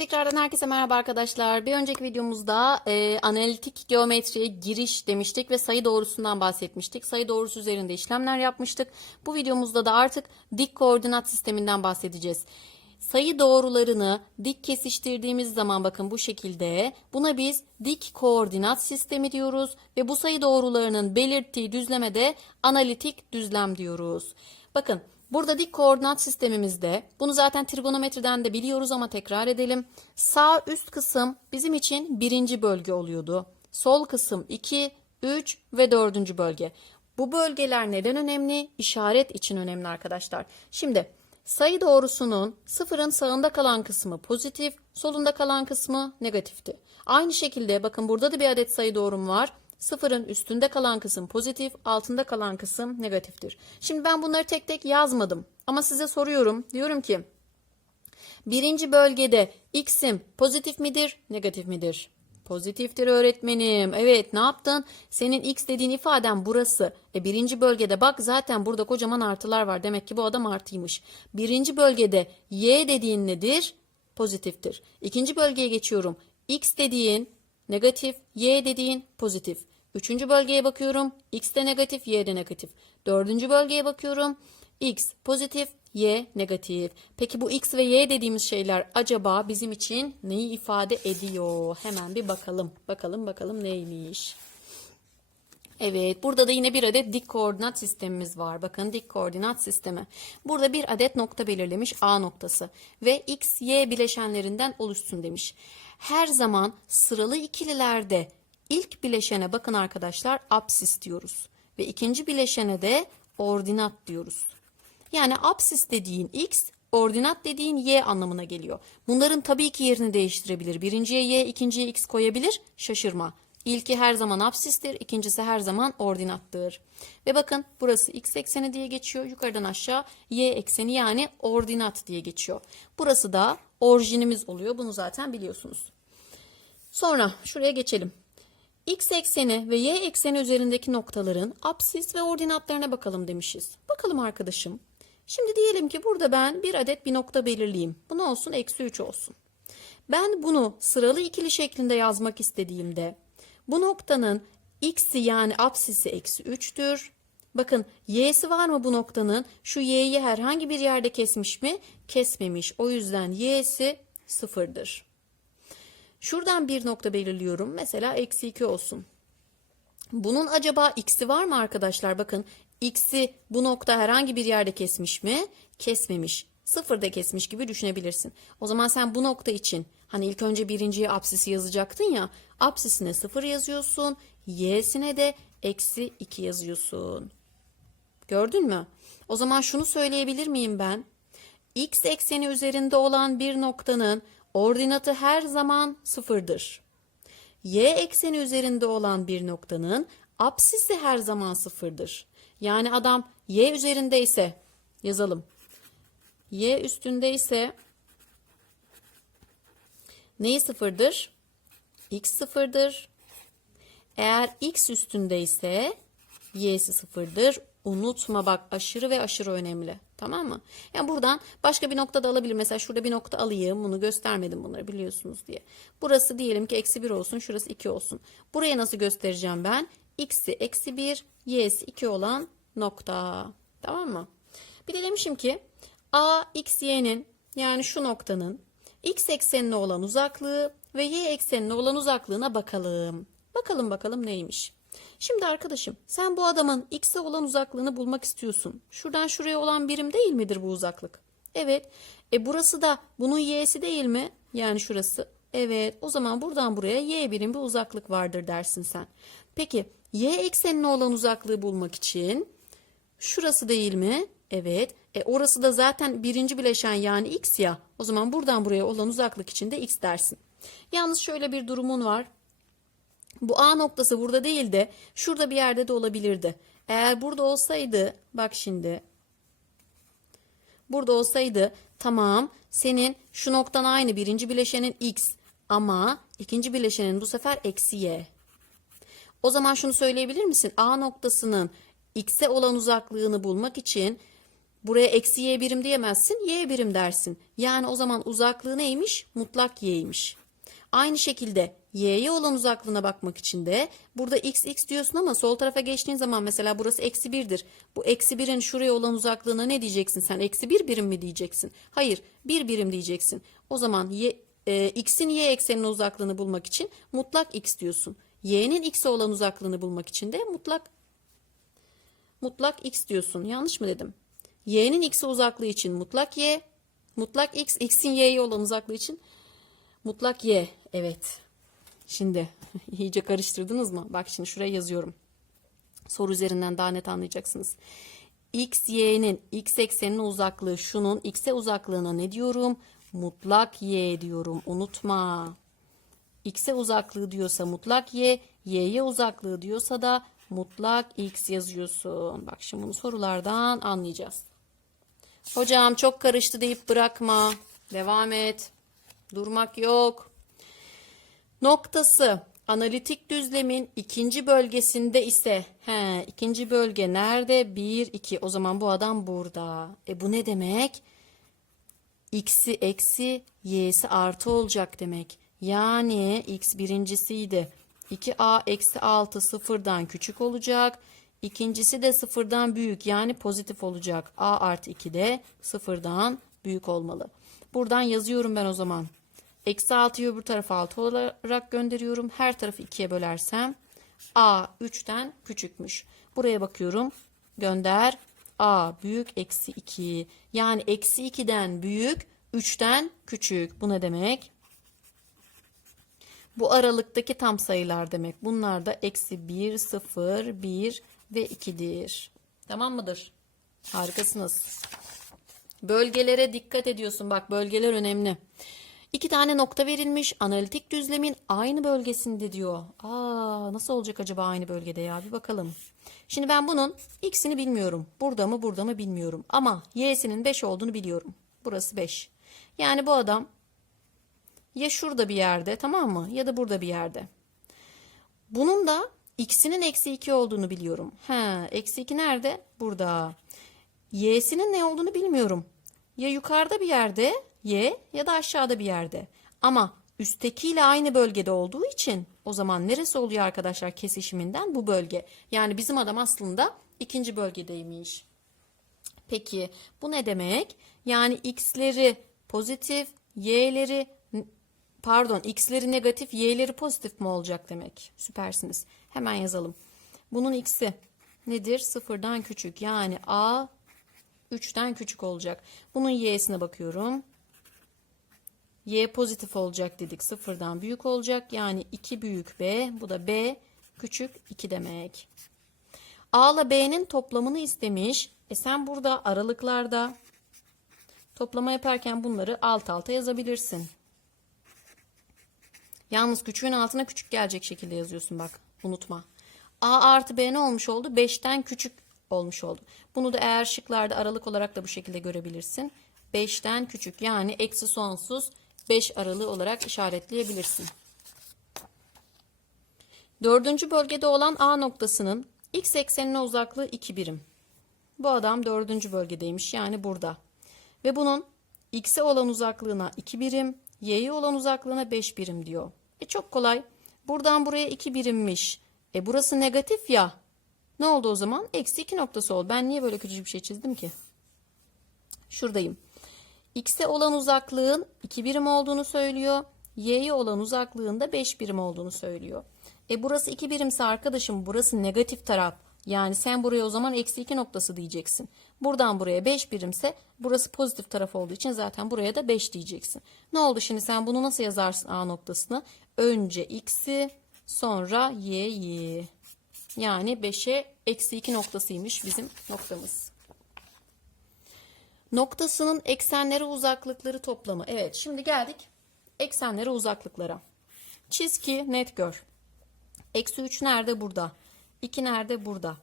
Tekrardan herkese merhaba arkadaşlar. Bir önceki videomuzda e, analitik geometriye giriş demiştik ve sayı doğrusundan bahsetmiştik. Sayı doğrusu üzerinde işlemler yapmıştık. Bu videomuzda da artık dik koordinat sisteminden bahsedeceğiz. Sayı doğrularını dik kesiştirdiğimiz zaman bakın bu şekilde buna biz dik koordinat sistemi diyoruz ve bu sayı doğrularının belirttiği düzleme de analitik düzlem diyoruz. Bakın Burada dik koordinat sistemimizde bunu zaten trigonometriden de biliyoruz ama tekrar edelim. Sağ üst kısım bizim için birinci bölge oluyordu. Sol kısım 2, 3 ve dördüncü bölge. Bu bölgeler neden önemli? İşaret için önemli arkadaşlar. Şimdi sayı doğrusunun sıfırın sağında kalan kısmı pozitif, solunda kalan kısmı negatifti. Aynı şekilde bakın burada da bir adet sayı doğrum var. Sıfırın üstünde kalan kısım pozitif, altında kalan kısım negatiftir. Şimdi ben bunları tek tek yazmadım. Ama size soruyorum. Diyorum ki birinci bölgede x'im pozitif midir, negatif midir? Pozitiftir öğretmenim. Evet ne yaptın? Senin x dediğin ifaden burası. E birinci bölgede bak zaten burada kocaman artılar var. Demek ki bu adam artıymış. Birinci bölgede y dediğin nedir? Pozitiftir. İkinci bölgeye geçiyorum. x dediğin negatif, y dediğin pozitif. Üçüncü bölgeye bakıyorum. X de negatif, Y de negatif. Dördüncü bölgeye bakıyorum. X pozitif, Y negatif. Peki bu X ve Y dediğimiz şeyler acaba bizim için neyi ifade ediyor? Hemen bir bakalım. Bakalım bakalım neymiş. Evet, burada da yine bir adet dik koordinat sistemimiz var. Bakın dik koordinat sistemi. Burada bir adet nokta belirlemiş A noktası ve x, y bileşenlerinden oluşsun demiş. Her zaman sıralı ikililerde ilk bileşene bakın arkadaşlar apsis diyoruz ve ikinci bileşene de ordinat diyoruz. Yani apsis dediğin x, ordinat dediğin y anlamına geliyor. Bunların tabii ki yerini değiştirebilir. Birinciye y, ikinciye x koyabilir. Şaşırma. İlki her zaman apsistir, ikincisi her zaman ordinattır. Ve bakın burası x ekseni diye geçiyor. Yukarıdan aşağı y ekseni yani ordinat diye geçiyor. Burası da orijinimiz oluyor. Bunu zaten biliyorsunuz. Sonra şuraya geçelim. X ekseni ve y ekseni üzerindeki noktaların apsis ve ordinatlarına bakalım demişiz. Bakalım arkadaşım. Şimdi diyelim ki burada ben bir adet bir nokta belirleyeyim. Bu ne olsun? Eksi 3 olsun. Ben bunu sıralı ikili şeklinde yazmak istediğimde bu noktanın x'i yani apsisi eksi 3'tür. Bakın y'si var mı bu noktanın? Şu y'yi herhangi bir yerde kesmiş mi? Kesmemiş. O yüzden y'si sıfırdır. Şuradan bir nokta belirliyorum. Mesela eksi 2 olsun. Bunun acaba x'i var mı arkadaşlar? Bakın x'i bu nokta herhangi bir yerde kesmiş mi? Kesmemiş. Sıfırda kesmiş gibi düşünebilirsin. O zaman sen bu nokta için hani ilk önce birinciye apsisi yazacaktın ya. Apsisine sıfır yazıyorsun. Y'sine de eksi 2 yazıyorsun. Gördün mü? O zaman şunu söyleyebilir miyim ben? X ekseni üzerinde olan bir noktanın ordinatı her zaman sıfırdır. Y ekseni üzerinde olan bir noktanın apsisi her zaman sıfırdır. Yani adam y üzerinde ise yazalım. Y üstünde ise neyi sıfırdır? X sıfırdır. Eğer x üstünde ise y'si sıfırdır. Unutma bak aşırı ve aşırı önemli. Tamam mı? Yani buradan başka bir nokta da alabilir. Mesela şurada bir nokta alayım. Bunu göstermedim bunları biliyorsunuz diye. Burası diyelim ki eksi 1 olsun. Şurası 2 olsun. Buraya nasıl göstereceğim ben? X'i eksi 1, y'si 2 olan nokta. Tamam mı? Bir de demişim ki A, X, Y'nin yani şu noktanın X eksenine olan uzaklığı ve Y eksenine olan uzaklığına bakalım. Bakalım bakalım neymiş. Şimdi arkadaşım sen bu adamın x'e olan uzaklığını bulmak istiyorsun. Şuradan şuraya olan birim değil midir bu uzaklık? Evet. E burası da bunun y'si değil mi? Yani şurası. Evet. O zaman buradan buraya y birim bir uzaklık vardır dersin sen. Peki y eksenine olan uzaklığı bulmak için şurası değil mi? Evet. E orası da zaten birinci bileşen yani x ya. O zaman buradan buraya olan uzaklık için de x dersin. Yalnız şöyle bir durumun var. Bu A noktası burada değil de şurada bir yerde de olabilirdi. Eğer burada olsaydı bak şimdi burada olsaydı tamam senin şu noktan aynı birinci bileşenin x ama ikinci bileşenin bu sefer eksi y. O zaman şunu söyleyebilir misin? A noktasının x'e olan uzaklığını bulmak için Buraya eksi y birim diyemezsin. Y birim dersin. Yani o zaman uzaklığı neymiş? Mutlak y'ymiş. Aynı şekilde y'ye olan uzaklığına bakmak için de burada x x diyorsun ama sol tarafa geçtiğin zaman mesela burası eksi birdir. Bu eksi birin şuraya olan uzaklığına ne diyeceksin sen? Eksi bir birim mi diyeceksin? Hayır bir birim diyeceksin. O zaman y, e, x'in y eksenine uzaklığını bulmak için mutlak x diyorsun. y'nin x'e olan uzaklığını bulmak için de mutlak mutlak x diyorsun. Yanlış mı dedim? y'nin x'e uzaklığı için mutlak y, mutlak x, x'in y'ye olan uzaklığı için mutlak y. Evet. Şimdi iyice karıştırdınız mı? Bak şimdi şuraya yazıyorum. Soru üzerinden daha net anlayacaksınız. x, y'nin x eksenine uzaklığı şunun x'e uzaklığına ne diyorum? Mutlak y diyorum. Unutma. X'e uzaklığı diyorsa mutlak y, y'ye uzaklığı diyorsa da mutlak x yazıyorsun. Bak şimdi bunu sorulardan anlayacağız. Hocam çok karıştı deyip bırakma. Devam et. Durmak yok. Noktası analitik düzlemin ikinci bölgesinde ise he, ikinci bölge nerede? 1, 2. O zaman bu adam burada. E bu ne demek? x'i eksi y'si artı olacak demek. Yani x birincisiydi. 2a eksi 6 sıfırdan küçük olacak. İkincisi de sıfırdan büyük yani pozitif olacak. a artı 2 de sıfırdan büyük olmalı. Buradan yazıyorum ben o zaman. Eksi 6'yı öbür tarafa 6 olarak gönderiyorum. Her tarafı 2'ye bölersem a 3'ten küçükmüş. Buraya bakıyorum. Gönder. a büyük eksi 2. Yani eksi 2'den büyük 3'ten küçük. Bu ne demek? Bu aralıktaki tam sayılar demek. Bunlar da eksi 1, 0, 1 ve 2'dir. Tamam mıdır? Harikasınız. Bölgelere dikkat ediyorsun. Bak bölgeler önemli. İki tane nokta verilmiş. Analitik düzlemin aynı bölgesinde diyor. Aa, nasıl olacak acaba aynı bölgede ya? Bir bakalım. Şimdi ben bunun x'ini bilmiyorum. Burada mı burada mı bilmiyorum. Ama y'sinin 5 olduğunu biliyorum. Burası 5. Yani bu adam ya şurada bir yerde tamam mı? Ya da burada bir yerde. Bunun da x'inin eksi 2 olduğunu biliyorum. He, eksi 2 nerede? Burada. Y'sinin ne olduğunu bilmiyorum. Ya yukarıda bir yerde y ya da aşağıda bir yerde. Ama üsttekiyle aynı bölgede olduğu için o zaman neresi oluyor arkadaşlar kesişiminden? Bu bölge. Yani bizim adam aslında ikinci bölgedeymiş. Peki bu ne demek? Yani x'leri pozitif, y'leri pardon x'leri negatif, y'leri pozitif mi olacak demek? Süpersiniz. Hemen yazalım. Bunun x'i nedir? Sıfırdan küçük. Yani a 3'ten küçük olacak. Bunun y'sine bakıyorum. Y pozitif olacak dedik. Sıfırdan büyük olacak. Yani 2 büyük B. Bu da B küçük 2 demek. A ile B'nin toplamını istemiş. E sen burada aralıklarda toplama yaparken bunları alt alta yazabilirsin. Yalnız küçüğün altına küçük gelecek şekilde yazıyorsun bak. Unutma. A artı B ne olmuş oldu? 5'ten küçük olmuş oldu. Bunu da eğer şıklarda aralık olarak da bu şekilde görebilirsin. 5'ten küçük yani eksi sonsuz 5 aralığı olarak işaretleyebilirsin. Dördüncü bölgede olan A noktasının x eksenine uzaklığı 2 birim. Bu adam dördüncü bölgedeymiş yani burada. Ve bunun x'e olan uzaklığına 2 birim, y'ye olan uzaklığına 5 birim diyor. E çok kolay. Buradan buraya 2 birimmiş. E burası negatif ya. Ne oldu o zaman? Eksi 2 noktası oldu. Ben niye böyle küçük bir şey çizdim ki? Şuradayım. X'e olan uzaklığın 2 birim olduğunu söylüyor. Y'ye olan uzaklığın da 5 birim olduğunu söylüyor. E burası 2 birimse arkadaşım burası negatif taraf. Yani sen buraya o zaman eksi 2 noktası diyeceksin. Buradan buraya 5 birimse burası pozitif taraf olduğu için zaten buraya da 5 diyeceksin. Ne oldu şimdi sen bunu nasıl yazarsın A noktasını? Önce x'i sonra y'yi. Yani 5'e eksi 2 noktasıymış bizim noktamız. Noktasının eksenleri uzaklıkları toplamı. Evet şimdi geldik eksenleri uzaklıklara. Çizgi net gör. Eksi 3 nerede? Burada. 2 nerede? Burada.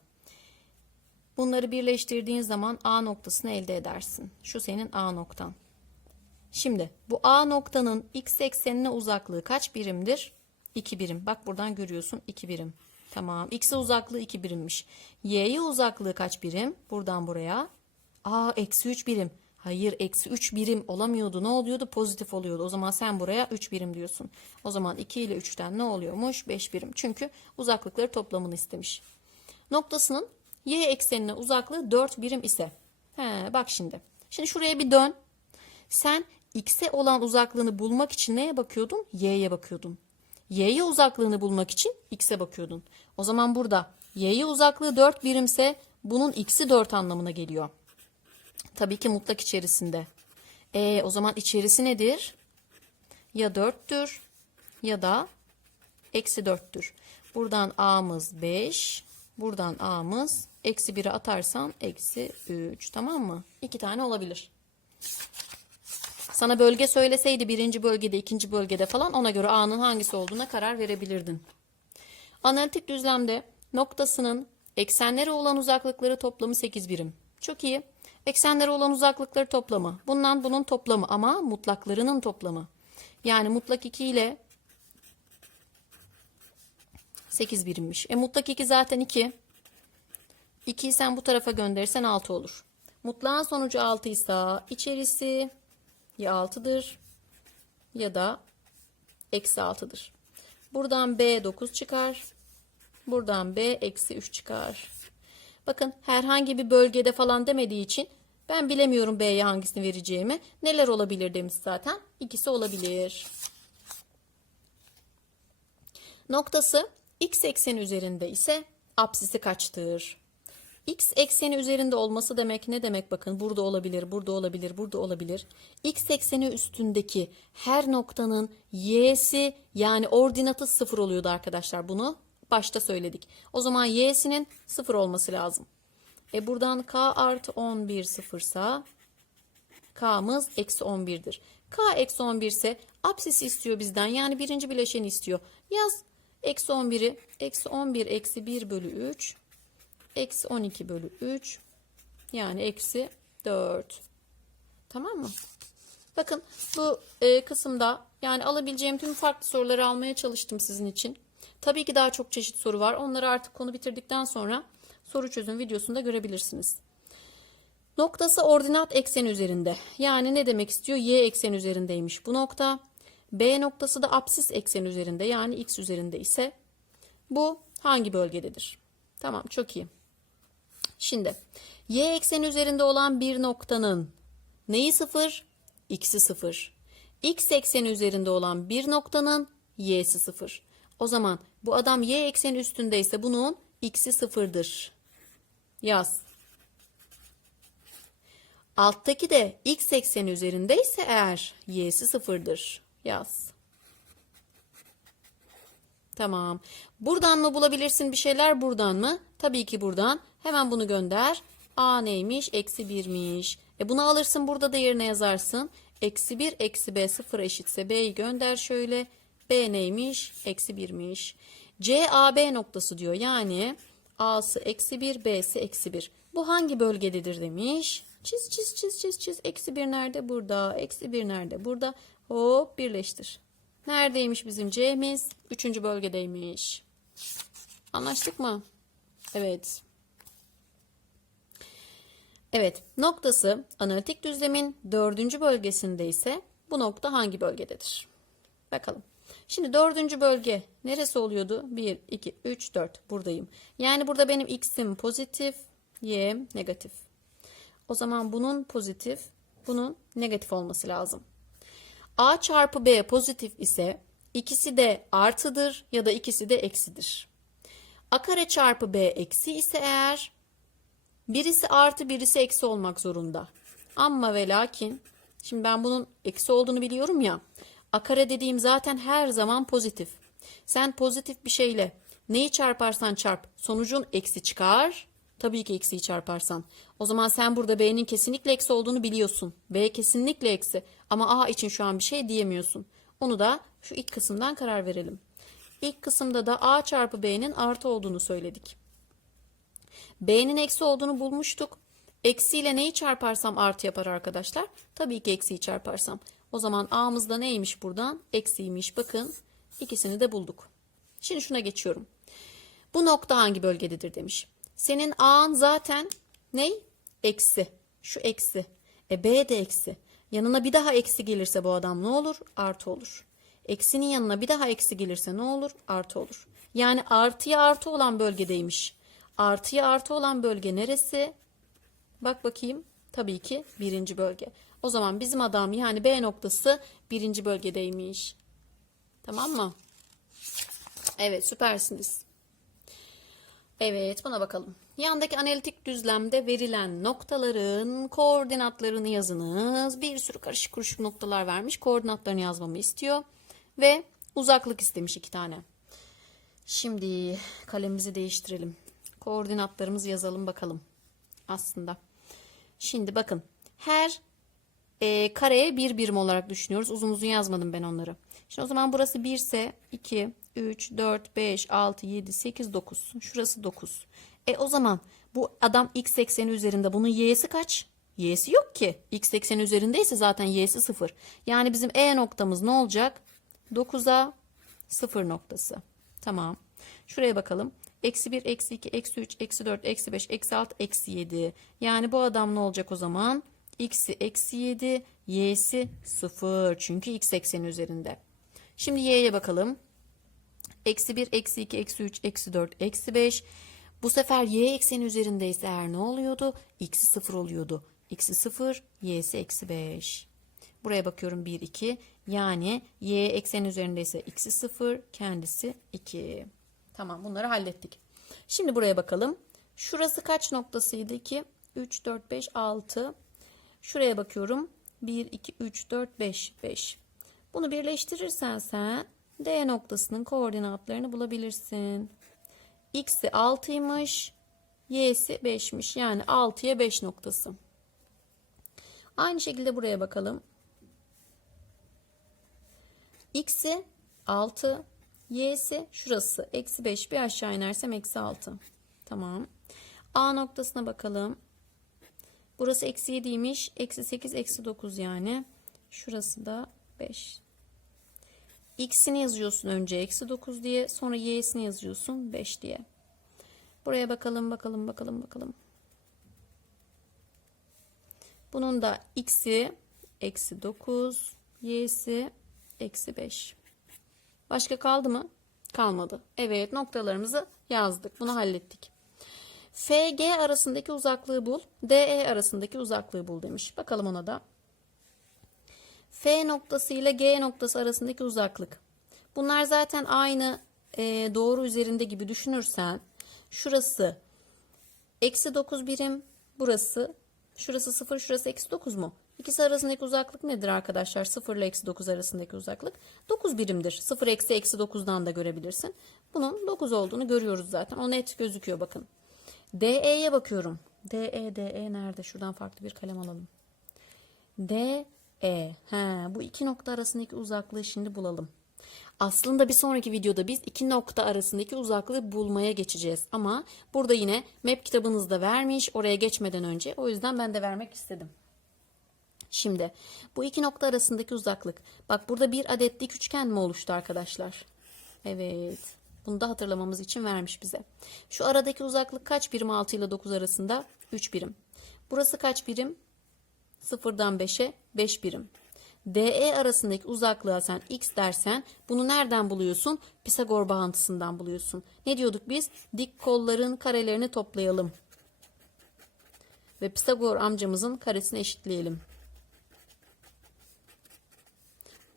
Bunları birleştirdiğin zaman A noktasını elde edersin. Şu senin A noktan. Şimdi bu A noktanın x eksenine uzaklığı kaç birimdir? 2 birim. Bak buradan görüyorsun 2 birim. Tamam. X'e uzaklığı 2 birimmiş. Y'ye uzaklığı kaç birim? Buradan buraya Aa eksi 3 birim. Hayır eksi 3 birim olamıyordu. Ne oluyordu? Pozitif oluyordu. O zaman sen buraya 3 birim diyorsun. O zaman 2 ile 3'ten ne oluyormuş? 5 birim. Çünkü uzaklıkları toplamını istemiş. Noktasının y eksenine uzaklığı 4 birim ise. He, bak şimdi. Şimdi şuraya bir dön. Sen x'e olan uzaklığını bulmak için neye bakıyordun? Y'ye bakıyordun. Y'ye uzaklığını bulmak için x'e bakıyordun. O zaman burada y'ye uzaklığı 4 birimse bunun x'i 4 anlamına geliyor. Tabii ki mutlak içerisinde. E o zaman içerisi nedir? Ya 4'tür ya da eksi 4'tür. Buradan a'mız 5. Buradan a'mız eksi 1'e atarsan eksi 3. Tamam mı? İki tane olabilir. Sana bölge söyleseydi birinci bölgede, ikinci bölgede falan ona göre A'nın hangisi olduğuna karar verebilirdin. Analitik düzlemde noktasının eksenlere olan uzaklıkları toplamı 8 birim. Çok iyi. Eksenlere olan uzaklıkları toplamı. Bundan bunun toplamı ama mutlaklarının toplamı. Yani mutlak 2 ile 8 birimmiş. E mutlak 2 zaten 2. 2'yi sen bu tarafa gönderirsen 6 olur. Mutlağın sonucu 6 ise içerisi ya 6'dır ya da eksi 6'dır. Buradan B 9 çıkar. Buradan B eksi 3 çıkar. Bakın herhangi bir bölgede falan demediği için ben bilemiyorum B'ye hangisini vereceğimi. Neler olabilir demiş zaten. İkisi olabilir. Noktası x ekseni üzerinde ise apsisi kaçtır? X ekseni üzerinde olması demek ne demek bakın burada olabilir, burada olabilir, burada olabilir. X ekseni üstündeki her noktanın y'si yani ordinatı sıfır oluyordu arkadaşlar. Bunu başta söyledik. O zaman y'sinin sıfır olması lazım. E buradan k artı 11 sıfırsa k'mız eksi 11'dir. k eksi 11 ise apsis istiyor bizden yani birinci bileşeni istiyor. Yaz eksi 11'i eksi 11 eksi 1 bölü 3 eksi 12 bölü 3 yani eksi 4. Tamam mı? Bakın bu e, kısımda yani alabileceğim tüm farklı soruları almaya çalıştım sizin için. Tabii ki daha çok çeşit soru var. Onları artık konu bitirdikten sonra soru çözüm videosunda görebilirsiniz. Noktası ordinat ekseni üzerinde. Yani ne demek istiyor? Y ekseni üzerindeymiş bu nokta. B noktası da apsis ekseni üzerinde yani x üzerinde ise bu hangi bölgededir? Tamam çok iyi. Şimdi y ekseni üzerinde olan bir noktanın neyi sıfır? X'i sıfır. X ekseni üzerinde olan bir noktanın y'si sıfır. O zaman bu adam y ekseni üstündeyse bunun x'i sıfırdır. Yaz. Alttaki de x ekseni üzerindeyse eğer y'si sıfırdır. Yaz. Tamam. Buradan mı bulabilirsin bir şeyler buradan mı? Tabii ki buradan. Hemen bunu gönder. A neymiş? Eksi birmiş. E bunu alırsın burada da yerine yazarsın. Eksi bir eksi b sıfır eşitse b'yi gönder şöyle. B neymiş? Eksi birmiş. C A B noktası diyor. Yani A'sı eksi bir B'si eksi bir. Bu hangi bölgededir demiş. Çiz çiz çiz çiz çiz. Eksi bir nerede? Burada. Eksi bir nerede? Burada. Hop birleştir. Neredeymiş bizim C'miz? Üçüncü bölgedeymiş. Anlaştık mı? Evet. Evet, noktası analitik düzlemin dördüncü bölgesinde ise bu nokta hangi bölgededir? Bakalım. Şimdi dördüncü bölge neresi oluyordu? 1, 2, 3, 4 buradayım. Yani burada benim x'im pozitif, y'm negatif. O zaman bunun pozitif, bunun negatif olması lazım. A çarpı B pozitif ise ikisi de artıdır ya da ikisi de eksidir. A kare çarpı B eksi ise eğer birisi artı birisi eksi olmak zorunda. Ama ve lakin şimdi ben bunun eksi olduğunu biliyorum ya. A kare dediğim zaten her zaman pozitif. Sen pozitif bir şeyle neyi çarparsan çarp sonucun eksi çıkar. Tabii ki eksiyi çarparsan. O zaman sen burada B'nin kesinlikle eksi olduğunu biliyorsun. B kesinlikle eksi. Ama A için şu an bir şey diyemiyorsun. Onu da şu ilk kısımdan karar verelim. İlk kısımda da A çarpı B'nin artı olduğunu söyledik. B'nin eksi olduğunu bulmuştuk. Eksiyle neyi çarparsam artı yapar arkadaşlar? Tabii ki eksiyi çarparsam. O zaman A'mız da neymiş buradan? Eksiymiş. Bakın ikisini de bulduk. Şimdi şuna geçiyorum. Bu nokta hangi bölgededir demiş. Senin A'ın zaten ne? Eksi. Şu eksi. E B de eksi. Yanına bir daha eksi gelirse bu adam ne olur? Artı olur. Eksinin yanına bir daha eksi gelirse ne olur? Artı olur. Yani artıya artı olan bölgedeymiş. Artıya artı olan bölge neresi? Bak bakayım. Tabii ki birinci bölge. O zaman bizim adam yani B noktası birinci bölgedeymiş. Tamam mı? Evet süpersiniz. Evet buna bakalım. Yandaki analitik düzlemde verilen noktaların koordinatlarını yazınız. Bir sürü karışık kuruşuk noktalar vermiş. Koordinatlarını yazmamı istiyor. Ve uzaklık istemiş iki tane. Şimdi kalemimizi değiştirelim. Koordinatlarımızı yazalım bakalım. Aslında. Şimdi bakın. Her e, kareye bir birim olarak düşünüyoruz. Uzun uzun yazmadım ben onları. Şimdi o zaman burası 1 ise 2, 3, 4, 5, 6, 7, 8, 9. Şurası 9. E o zaman bu adam x ekseni üzerinde bunun y'si kaç? Y'si yok ki. X ekseni üzerindeyse zaten y'si 0. Yani bizim E noktamız ne olacak? 9'a 0 noktası. Tamam. Şuraya bakalım. Eksi 1, eksi 2, eksi 3, eksi 4, eksi 5, eksi 6, eksi 7. Yani bu adam ne olacak o zaman? X'i eksi 7, y'si 0. Çünkü x ekseni üzerinde. Şimdi y'ye bakalım. Eksi 1, eksi 2, eksi 3, eksi 4, eksi 5. Bu sefer y ekseni üzerindeyse eğer ne oluyordu? X'i 0 oluyordu. X'i 0, y'si eksi 5. Buraya bakıyorum 1, 2. Yani y ekseni üzerindeyse x'i 0, kendisi 2. Tamam bunları hallettik. Şimdi buraya bakalım. Şurası kaç noktasıydı ki? 3, 4, 5, 6. Şuraya bakıyorum. 1, 2, 3, 4, 5, 5. Bunu birleştirirsen sen D noktasının koordinatlarını bulabilirsin. X'i 6'ymış. Y'si 5'miş. Yani 6'ya 5 noktası. Aynı şekilde buraya bakalım. X'i 6. Y'si şurası. Eksi 5. Bir aşağı inersem eksi 6. Tamam. A noktasına bakalım. Burası eksi 7'ymiş. Eksi 8, eksi 9 yani. Şurası da 5. X'ini yazıyorsun önce eksi 9 diye. Sonra Y'sini yazıyorsun 5 diye. Buraya bakalım bakalım bakalım bakalım. Bunun da X'i eksi 9. Y'si eksi 5. Başka kaldı mı? Kalmadı. Evet noktalarımızı yazdık. Bunu hallettik. FG arasındaki uzaklığı bul. DE arasındaki uzaklığı bul demiş. Bakalım ona da. F noktası ile G noktası arasındaki uzaklık. Bunlar zaten aynı e, doğru üzerinde gibi düşünürsen şurası eksi 9 birim burası şurası 0 şurası eksi 9 mu? İkisi arasındaki uzaklık nedir arkadaşlar? 0 ile eksi 9 arasındaki uzaklık 9 birimdir. 0 eksi eksi 9'dan da görebilirsin. Bunun 9 olduğunu görüyoruz zaten. O net gözüküyor bakın. DE'ye bakıyorum. DE, DE nerede? Şuradan farklı bir kalem alalım. DE. He, bu iki nokta arasındaki uzaklığı şimdi bulalım. Aslında bir sonraki videoda biz iki nokta arasındaki uzaklığı bulmaya geçeceğiz. Ama burada yine map kitabınızda vermiş oraya geçmeden önce. O yüzden ben de vermek istedim. Şimdi bu iki nokta arasındaki uzaklık. Bak burada bir adet dik üçgen mi oluştu arkadaşlar? Evet. Bunu da hatırlamamız için vermiş bize. Şu aradaki uzaklık kaç birim 6 ile 9 arasında? 3 birim. Burası kaç birim? 0'dan 5'e 5 birim. DE arasındaki uzaklığa sen x dersen bunu nereden buluyorsun? Pisagor bağıntısından buluyorsun. Ne diyorduk biz? Dik kolların karelerini toplayalım. Ve Pisagor amcamızın karesini eşitleyelim.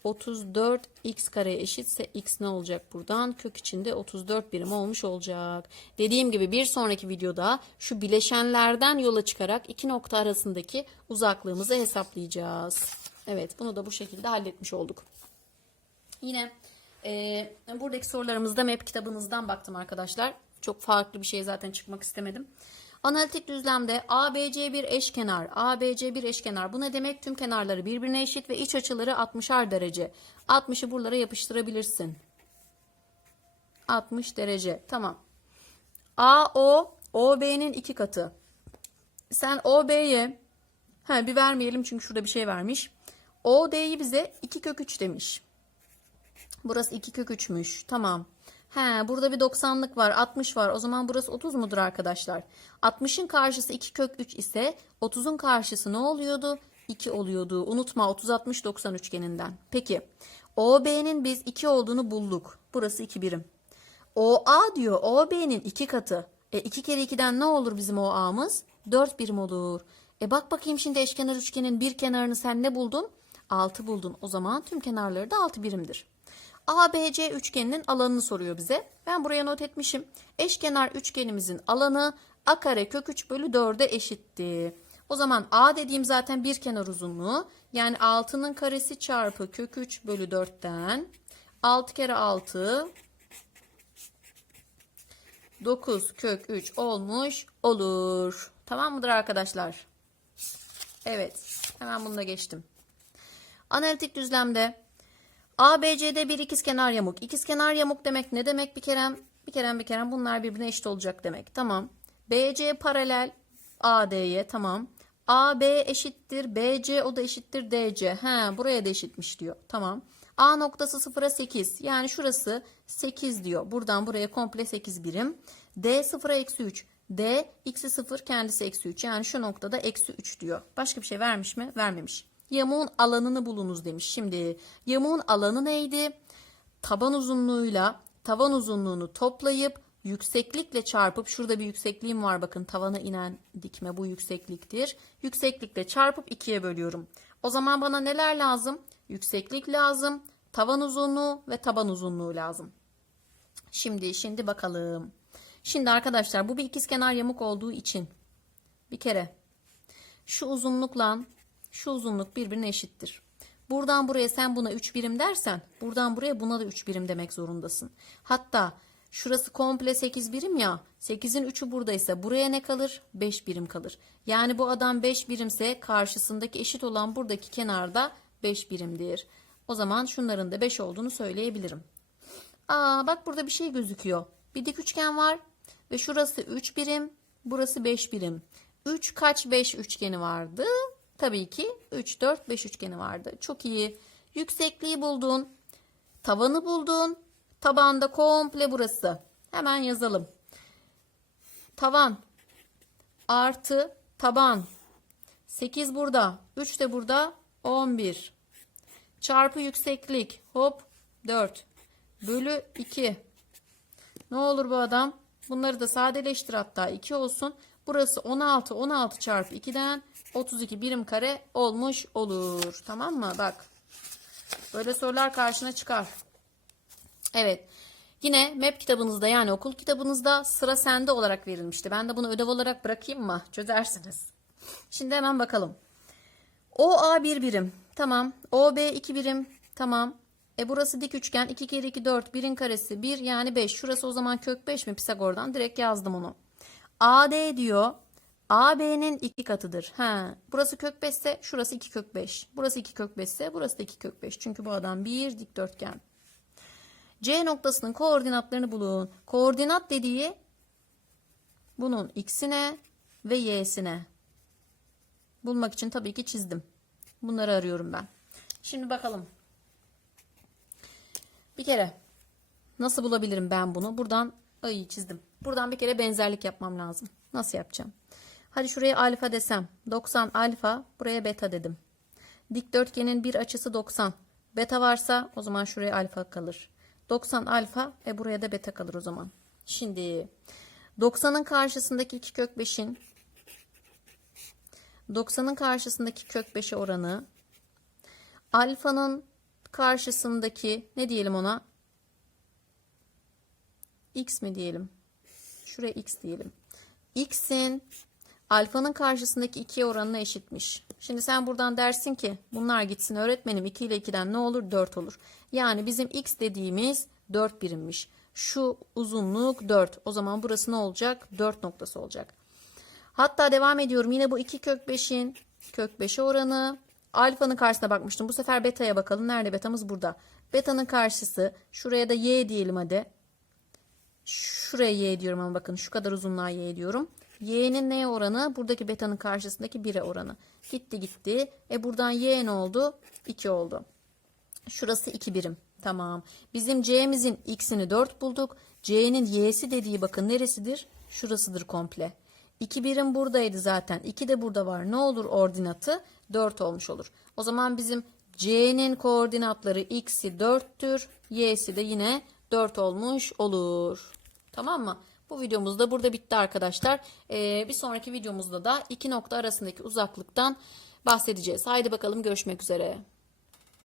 34 x kare eşitse x ne olacak buradan? Kök içinde 34 birim olmuş olacak. Dediğim gibi bir sonraki videoda şu bileşenlerden yola çıkarak iki nokta arasındaki uzaklığımızı hesaplayacağız. Evet bunu da bu şekilde halletmiş olduk. Yine e, buradaki sorularımızda map kitabınızdan baktım arkadaşlar. Çok farklı bir şey zaten çıkmak istemedim. Analitik düzlemde ABC bir eşkenar, ABC bir eşkenar. Bu ne demek? Tüm kenarları birbirine eşit ve iç açıları 60'ar derece. 60'ı buralara yapıştırabilirsin. 60 derece. Tamam. AO, OB'nin iki katı. Sen OB'ye, he bir vermeyelim çünkü şurada bir şey vermiş. OD'yi bize 2 kök 3 demiş. Burası 2 kök 3'müş. Tamam. He, burada bir 90'lık var, 60 var. O zaman burası 30 mudur arkadaşlar? 60'ın karşısı 2 kök 3 ise 30'un karşısı ne oluyordu? 2 oluyordu. Unutma 30 60 90 üçgeninden. Peki. OB'nin biz 2 olduğunu bulduk. Burası 2 birim. OA diyor OB'nin 2 katı. E 2 kere 2'den ne olur bizim OA'mız? 4 birim olur. E bak bakayım şimdi eşkenar üçgenin bir kenarını sen ne buldun? 6 buldun. O zaman tüm kenarları da 6 birimdir. ABC üçgeninin alanını soruyor bize. Ben buraya not etmişim. Eşkenar üçgenimizin alanı a kare kök 3 bölü 4'e eşitti. O zaman a dediğim zaten bir kenar uzunluğu. Yani 6'nın karesi çarpı kök 3 bölü 4'ten 6 kere 6 9 kök 3 olmuş olur. Tamam mıdır arkadaşlar? Evet. Hemen bunu da geçtim. Analitik düzlemde ABC'de bir ikizkenar yamuk. İkizkenar yamuk demek ne demek bir kerem? Bir kerem bir kerem bunlar birbirine eşit olacak demek. Tamam. BC paralel AD'ye tamam. AB eşittir BC o da eşittir DC. He buraya da eşitmiş diyor. Tamam. A noktası 0'a 8. Yani şurası 8 diyor. Buradan buraya komple 8 birim. D 0'a eksi 3. D x'i 0 kendisi eksi 3. Yani şu noktada eksi 3 diyor. Başka bir şey vermiş mi? Vermemiş. Yamuğun alanını bulunuz demiş. Şimdi yamuğun alanı neydi? Taban uzunluğuyla tavan uzunluğunu toplayıp yükseklikle çarpıp şurada bir yüksekliğim var bakın tavana inen dikme bu yüksekliktir. Yükseklikle çarpıp ikiye bölüyorum. O zaman bana neler lazım? Yükseklik lazım, tavan uzunluğu ve taban uzunluğu lazım. Şimdi şimdi bakalım. Şimdi arkadaşlar bu bir ikizkenar yamuk olduğu için bir kere şu uzunlukla şu uzunluk birbirine eşittir. Buradan buraya sen buna 3 birim dersen buradan buraya buna da 3 birim demek zorundasın. Hatta şurası komple 8 birim ya 8'in 3'ü buradaysa buraya ne kalır? 5 birim kalır. Yani bu adam 5 birimse karşısındaki eşit olan buradaki kenarda 5 birimdir. O zaman şunların da 5 olduğunu söyleyebilirim. Aa bak burada bir şey gözüküyor. Bir dik üçgen var ve şurası 3 birim, burası 5 birim. 3 kaç 5 üçgeni vardı? Tabii ki 3 4 5 üçgeni vardı. Çok iyi. Yüksekliği buldun. Tavanı buldun. Tabanda komple burası. Hemen yazalım. Tavan artı taban. 8 burada. 3 de burada. 11. Çarpı yükseklik. Hop 4. Bölü 2. Ne olur bu adam? Bunları da sadeleştir hatta 2 olsun. Burası 16. 16 çarpı 2'den 32 birim kare olmuş olur. Tamam mı? Bak. Böyle sorular karşına çıkar. Evet. Yine MEP kitabınızda yani okul kitabınızda sıra sende olarak verilmişti. Ben de bunu ödev olarak bırakayım mı? Çözersiniz. Şimdi hemen bakalım. OA 1 birim. Tamam. OB 2 birim. Tamam. E burası dik üçgen. 2 kere 2 4. 1'in karesi 1 yani 5. Şurası o zaman kök 5 mi? Pisagor'dan direkt yazdım onu. AD diyor. AB'nin 2 katıdır. Ha, burası kök 5 ise şurası 2 kök 5. Burası 2 kök 5 ise burası da 2 kök 5. Çünkü bu adam bir dikdörtgen. C noktasının koordinatlarını bulun. Koordinat dediği bunun x'ine ve y'sine. Bulmak için tabii ki çizdim. Bunları arıyorum ben. Şimdi bakalım. Bir kere nasıl bulabilirim ben bunu? Buradan ay çizdim. Buradan bir kere benzerlik yapmam lazım. Nasıl yapacağım? Hadi şuraya alfa desem. 90 alfa, buraya beta dedim. Dikdörtgenin bir açısı 90. Beta varsa o zaman şuraya alfa kalır. 90 alfa e buraya da beta kalır o zaman. Şimdi 90'ın karşısındaki 2 kök 5'in 90'ın karşısındaki kök 5'e oranı alfanın karşısındaki ne diyelim ona? X mi diyelim? Şuraya X diyelim. X'in alfanın karşısındaki 2'ye oranına eşitmiş. Şimdi sen buradan dersin ki bunlar gitsin öğretmenim 2 ile 2'den ne olur? 4 olur. Yani bizim X dediğimiz 4 birimmiş. Şu uzunluk 4. O zaman burası ne olacak? 4 noktası olacak. Hatta devam ediyorum. Yine bu 2 kök 5'in kök 5'e oranı. Alfanın karşısına bakmıştım. Bu sefer beta'ya bakalım. Nerede betamız? Burada. Beta'nın karşısı. Şuraya da y diyelim hadi. Şuraya y diyorum ama bakın şu kadar uzunluğa y diyorum. Y'nin neye oranı? Buradaki beta'nın karşısındaki 1'e oranı. Gitti gitti. E buradan y ne oldu? 2 oldu. Şurası 2 birim. Tamam. Bizim c'mizin x'ini 4 bulduk. c'nin y'si dediği bakın neresidir? Şurasıdır komple. 2 birim buradaydı zaten. 2 de burada var. Ne olur ordinatı? 4 olmuş olur. O zaman bizim c'nin koordinatları x'i 4'tür. y'si de yine 4 olmuş olur. Tamam mı? Bu videomuz da burada bitti arkadaşlar. Ee, bir sonraki videomuzda da iki nokta arasındaki uzaklıktan bahsedeceğiz. Haydi bakalım görüşmek üzere.